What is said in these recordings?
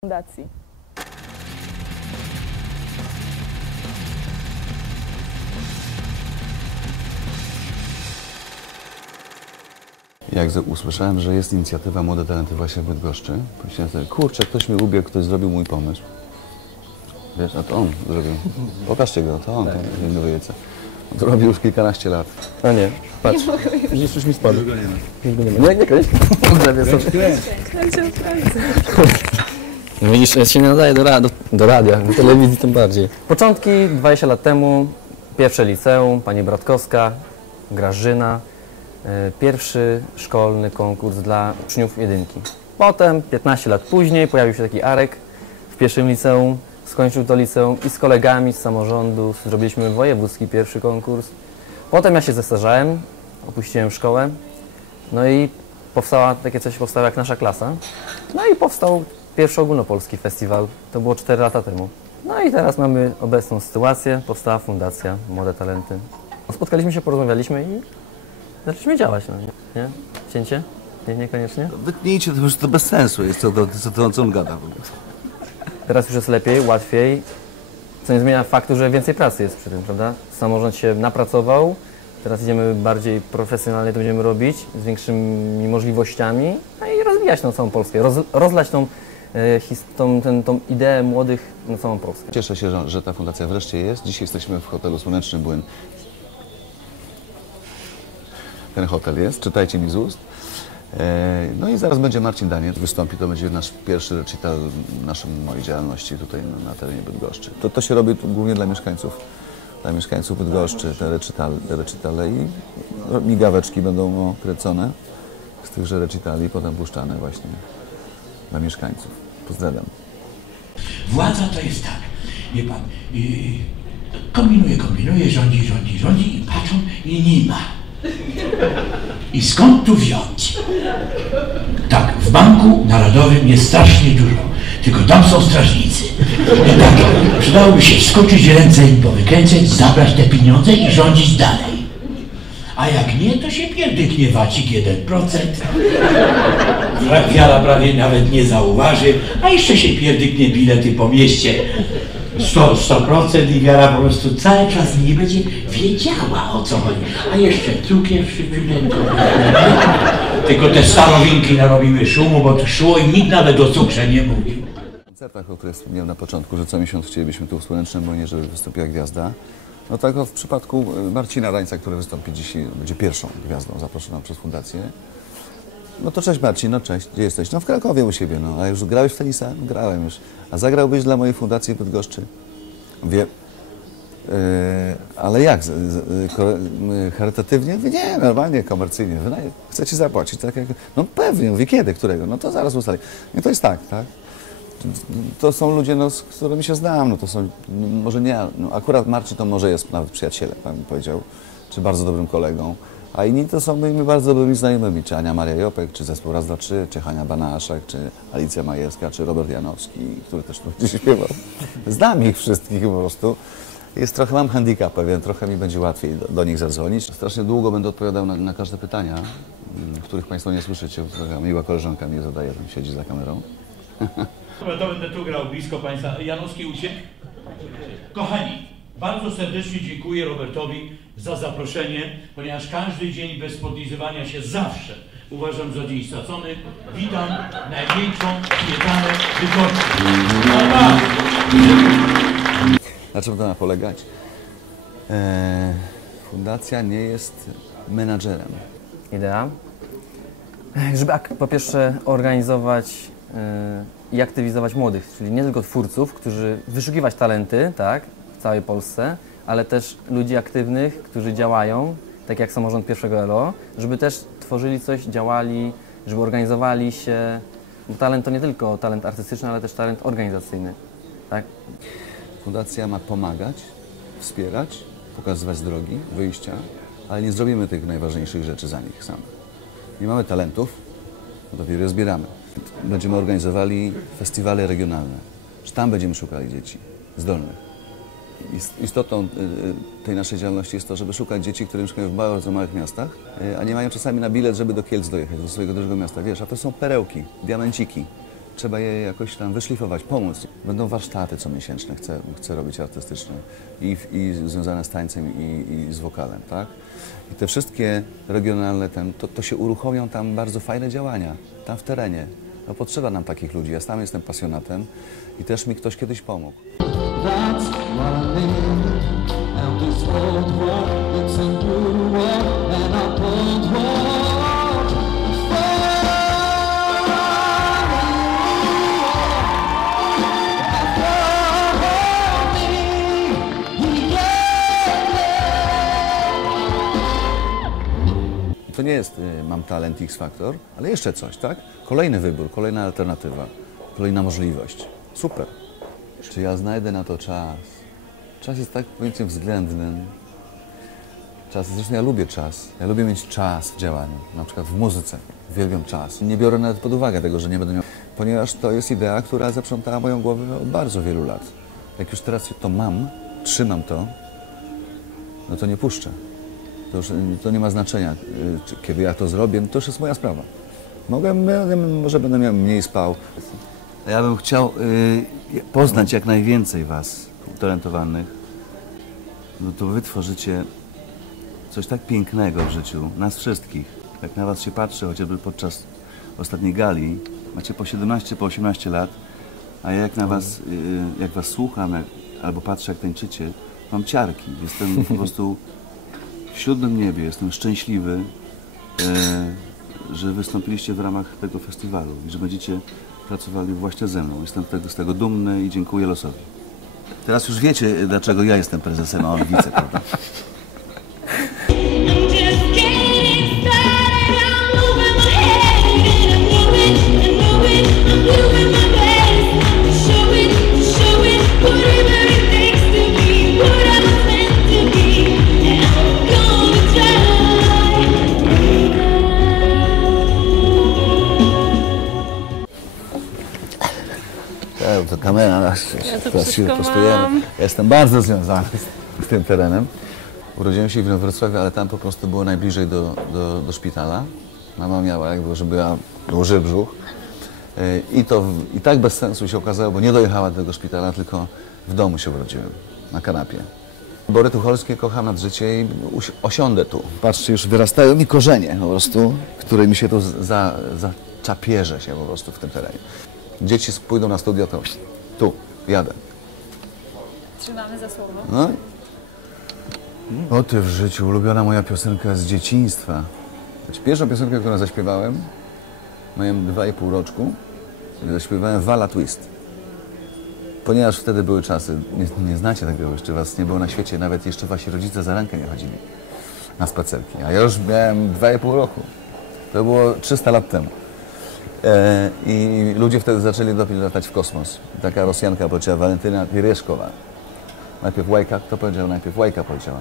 fundacji. Jak usłyszałem, że jest inicjatywa Młode Talenty właśnie w Bydgoszczy, pomyślałem sobie, kurczę, ktoś mi lubię, ktoś zrobił mój pomysł. Wiesz, a to on zrobił. Pokażcie go, to on, wyjece. On to robi już kilkanaście lat. A nie, patrz. Widzisz, już mi spadł. Już go nie ma. Nie, nie kręć. Zawie sobie. No Widzisz, ja się nie nadaje do, ra- do, do radia, do telewizji tym bardziej. Początki 20 lat temu, pierwsze liceum, pani Bratkowska, Grażyna, e, pierwszy szkolny konkurs dla uczniów jedynki. Potem, 15 lat później, pojawił się taki Arek w pierwszym liceum, skończył to liceum i z kolegami z samorządu zrobiliśmy wojewódzki pierwszy konkurs. Potem ja się zestarzałem, opuściłem szkołę, no i powstała takie coś powstało jak nasza klasa. No i powstał pierwszy ogólnopolski festiwal. To było 4 lata temu. No i teraz mamy obecną sytuację. Powstała fundacja Młode Talenty. Spotkaliśmy się, porozmawialiśmy i zaczęliśmy działać. No, nie? nie? Cięcie? Nie, niekoniecznie? Wytnijcie, to już to bez sensu jest, to, to, to co on gada w ogóle. Teraz już jest lepiej, łatwiej. Co nie zmienia faktu, że więcej pracy jest przy tym, prawda? Samorząd się napracował. Teraz idziemy bardziej profesjonalnie, to będziemy robić z większymi możliwościami no i rozwijać tą całą Polskę, roz, rozlać tą, tą, ten, tą ideę młodych na całą Polskę. Cieszę się, że, że ta fundacja wreszcie jest. Dzisiaj jesteśmy w hotelu Słoneczny Błyn. Ten hotel jest, czytajcie mi z ust. E, No i zaraz będzie Marcin Daniec wystąpi, to będzie nasz pierwszy recital naszej mojej działalności tutaj na, terenie Bydgoszczy. To, to się robi głównie dla mieszkańców, dla mieszkańców Bydgoszczy, te recitale, te recitale i no, migaweczki będą kręcone z tychże recitali, potem puszczane właśnie dla mieszkańców. Pozdrawiam. Władza to jest tak, wie pan, yy, kombinuje, kombinuje, rządzi, rządzi, rządzi i patrzą i nie ma. I skąd tu wziąć? Tak, w Banku Narodowym jest strasznie dużo, tylko tam są strażnicy. I tak, przydałoby się wskoczyć, ręce im powykręcać, zabrać te pieniądze i rządzić dalej. A jak nie, to się pierdyknie wacik 1%. Wra- Wiara prawie nawet nie zauważy, a jeszcze się pierdyknie bilety po mieście. 100%, 100% i wiara po prostu cały czas nie będzie wiedziała o co chodzi. A jeszcze cukier szybciuteńko. Tylko te starowinki narobiły szumu, bo to szło i nikt nawet o cukrze nie mówił. koncertach, o których wspomniałem na początku, że co miesiąc chcielibyśmy tu w Słonecznym Błonie, żeby wystąpiła gwiazda. No tak o, w przypadku e, Marcina Rańca, który wystąpi dzisiaj, będzie pierwszą gwiazdą zaproszoną przez fundację. No to cześć Marcin, no cześć, gdzie jesteś? No w Krakowie u siebie, no. A już grałeś w tenisa? Grałem już. A zagrałbyś dla mojej fundacji w Bydgoszczy? Wie, e, ale jak? Z, z, ko, e, charytatywnie? Nie, normalnie, komercyjnie. Ci zapłacić, tak jak... No pewnie, mówię, kiedy, którego? No to zaraz ustalę. I to jest tak, tak? To są ludzie, no, z którymi się znam, no to są, no, może nie, no, akurat Marcin to może jest nawet przyjacielem, pan mi powiedział, czy bardzo dobrym kolegą, a inni to są moimi bardzo dobrymi znajomymi, czy Ania Maria Jopek, czy zespół Raz, Dwa, Trzy, czy Hania Banaszak, czy Alicja Majewska, czy Robert Janowski, który też tu gdzieś śpiewał. Znam ich wszystkich po prostu. Jest trochę, mam handicap pewien, trochę mi będzie łatwiej do, do nich zadzwonić. Strasznie długo będę odpowiadał na, na każde pytania, mm, których Państwo nie słyszycie, bo miła koleżanka mi je zadaje, tam siedzi za kamerą. Dobra, to będę tu grał blisko Państwa. Janowski uciekł? Kochani, bardzo serdecznie dziękuję Robertowi za zaproszenie, ponieważ każdy dzień bez podlizywania się zawsze uważam za dzień stracony. Witam największą śmietanę. Brawa! Na czym to ma polegać? Eee, fundacja nie jest menadżerem. Idea, żeby po pierwsze organizować e, i aktywizować młodych, czyli nie tylko twórców, którzy wyszukiwać talenty, tak, w całej Polsce, ale też ludzi aktywnych, którzy działają, tak jak samorząd pierwszego LO, żeby też tworzyli coś, działali, żeby organizowali się. Bo talent to nie tylko talent artystyczny, ale też talent organizacyjny, tak? Fundacja ma pomagać, wspierać, pokazywać drogi, wyjścia, ale nie zrobimy tych najważniejszych rzeczy za nich samych. Nie mamy talentów, no dopiero je zbieramy. Będziemy organizowali festiwale regionalne. Że Tam będziemy szukali dzieci zdolnych. Ist- Istotą y, y, tej naszej działalności jest to, żeby szukać dzieci, które mieszkają w bardzo małych miastach, y, a nie mają czasami na bilet, żeby do Kielc dojechać, do swojego dużego miasta. Wiesz, a to są perełki, diamenciki. trzeba je jakoś tam wyszlifować, pomóc. Będą warsztaty comiesięczne, chcę, chcę robić artystyczne i, i związane z tańcem i, i z wokalem, tak? I te wszystkie regionalne, ten, to, to się uruchomią tam bardzo fajne działania, tam w terenie. No potrzeba nam takich ludzi, ja sam jestem pasjonatem i też mi ktoś kiedyś pomógł. That's nie jest y, mam talent X Factor, ale jeszcze coś, tak? Kolejny wybór, kolejna alternatywa, kolejna możliwość. Super. Czy ja znajdę na to czas? Czas jest tak pojęciem względnym. Czas, zresztą ja lubię czas. Ja lubię mieć czas w działaniu, na przykład w muzyce. Uwielbiam czas. Nie biorę nawet pod uwagę tego, że nie będę miał, ponieważ to jest idea, która zaprzątała moją głowę od bardzo wielu lat. Jak już teraz to mam, trzymam to, no to nie puszczę. To już y, to nie ma znaczenia, y, kiedy ja to zrobię, to już jest moja sprawa. Mogę, może będę miał mniej spał. Ja bym chciał y, poznać jak najwięcej Was, utalentowanych. No to Wy tworzycie coś tak pięknego w życiu, nas wszystkich. Jak na Was się patrzy, chociażby podczas ostatniej gali, macie po 17, po 18 lat, a ja jak na Was, y, jak Was słucham, jak, albo patrzę jak tańczycie, mam ciarki. Jestem po prostu w siódmym niebie, jestem szczęśliwy, e, że wystąpiliście w ramach tego festiwalu i że będziecie pracowali właśnie ze mną. Jestem z tego dumny i dziękuję losowi. Teraz już wiecie, dlaczego ja jestem prezesem, a on wice, prawda? To teraz się wszystko prostujemy. mam. Ja jestem bardzo związany z, z tym terenem. Urodziłem się w Wrocławiu, ale tam po prostu było najbliżej do, do, do szpitala. Mama miała jakby, żeby ja duży brzuch. E, I to i tak bez sensu się okazało, bo nie dojechała do tego szpitala, tylko w domu się urodziłem, na kanapie. Bory Tucholskie kocham nad życie i osiądę tu. Patrzcie, już wyrastają mi korzenie po prostu, którymi się tu za, zaczapierzę się po prostu w tym terenie. Dzieci pójdą na studia, to tu, jadę. Trzymamy za słowo. No. O ty w życiu, ulubiona moja piosenka z dzieciństwa. Znaczy, pierwszą piosenkę, którą zaśpiewałem, miałem dwa i pół roczku, zaśpiewałem Wala Twist. Ponieważ wtedy były czasy, nie, nie znacie tego, jeszcze was nie było na świecie, nawet jeszcze wasi rodzice za rękę nie chodzili na spacerki. A ja już miałem dwa i pół roku. To było 300 lat temu. E, I ludzie wtedy zaczęli dopiero latać w kosmos. Taka Rosjanka powiedziała Walentyna Piryszkowa. Najpierw Łajka, kto powiedział? Najpierw Łajka powiedziała.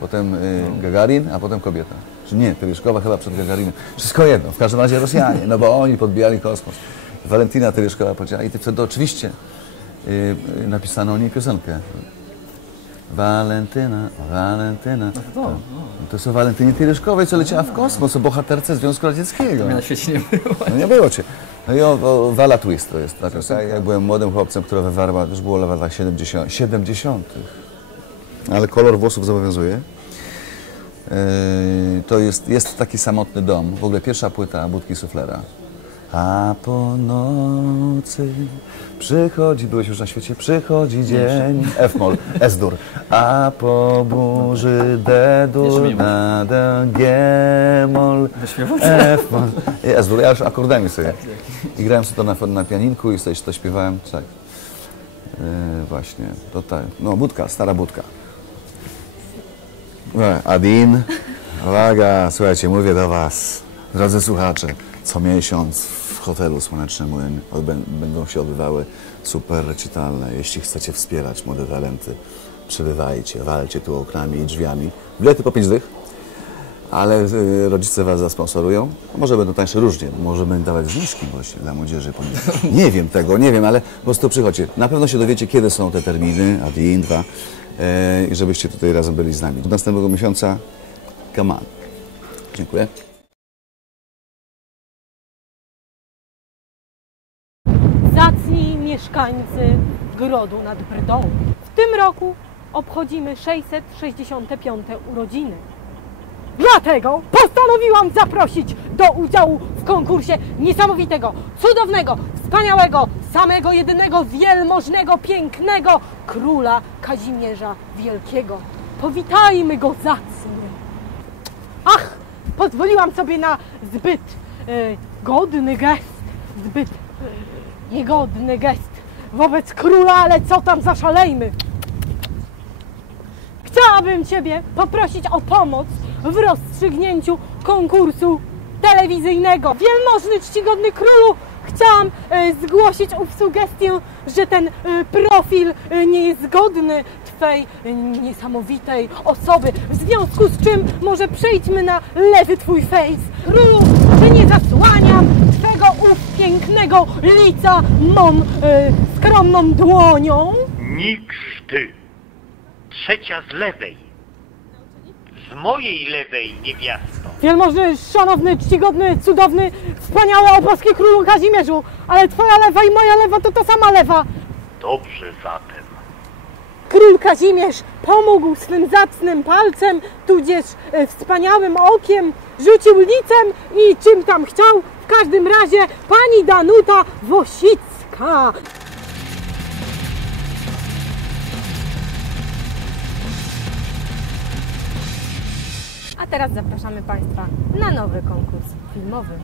Potem y, Gagarin, a potem kobieta. Czy nie, Teryszkowa chyba przed Gagarinem. Wszystko jedno, w każdym razie Rosjanie, no bo oni podbijali kosmos. Walentyna Teryszkowa powiedziała i wtedy oczywiście y, y, napisano o niej piosenkę. Walentyna, Walentyna. To, to są Walentynie Teryszkowej, co leciała w kosmos, o bohaterce Związku Radzieckiego. Mnie na świecie nie było. No nie było cię. No i o, o Wala Twist to jest ta piosenka. Jak byłem młodym chłopcem, który wywarła, już było latach 70. 70. Ale kolor włosów zobowiązuje. Yy, to jest, jest taki samotny dom. W ogóle pierwsza płyta Budki Suflera. A po nocy przychodzi, byłeś już na świecie, przychodzi dzień, F-moll, S-dur. A po burzy D-dur, na D, G-moll, F-moll, i S-dur. Ja już akordami sobie. I grałem sobie to na, na pianinku i sobie to śpiewałem, tak. Yy, właśnie, to tak. No, budka, stara budka. E, Adin, uwaga, słuchajcie, mówię do Was, drodzy słuchacze, co miesiąc w hotelu Słoneczny Młyn będą się odbywały super recitalne. Jeśli chcecie wspierać młode talenty, przybywajcie, walcie tu oknami i drzwiami. Bilety po 5 dych, ale y, rodzice Was zasponsorują. A może będą tańsze różnie, może będą dawać zniżki właśnie dla młodzieży. Nie wiem tego, nie wiem, ale po prostu przychodźcie. Na pewno się dowiecie, kiedy są te terminy, Adin, dwa, e, i żebyście tutaj razem byli z nami. Do następnego miesiąca, come on. Dziękuję. Mieszkańcy Grodu nad Brdą. W tym roku obchodzimy 665 urodziny. Dlatego postanowiłam zaprosić do udziału w konkursie niesamowitego, cudownego, wspaniałego, samego jedynego, wielmożnego, pięknego króla Kazimierza Wielkiego. Powitajmy go zacnie. Ach, pozwoliłam sobie na zbyt e, godny gest, zbyt e, niegodny gest wobec króla, ale co tam zaszalejmy. Chciałabym Ciebie poprosić o pomoc w rozstrzygnięciu konkursu telewizyjnego. Wielmożny, czcigodny królu, chciałam e, zgłosić ów sugestię, że ten e, profil e, nie jest godny Twej niesamowitej osoby. W związku z czym może przejdźmy na lewy Twój face. Królu, czy nie zasłaniam Twego ów pięknego lica mą skromną dłonią? Niks ty. Trzecia z lewej. Z mojej lewej, niewiasto. Wielmożny, szanowny, czcigodny, cudowny, wspaniały, o boski królu Kazimierzu, ale twoja lewa i moja lewa to ta sama lewa. Dobrze zatem. Król Kazimierz pomógł swym zacnym palcem, tudzież e, wspaniałym okiem, rzucił licem i czym tam chciał. W każdym razie pani Danuta Wosicka. Teraz zapraszamy Państwa na nowy konkurs filmowy.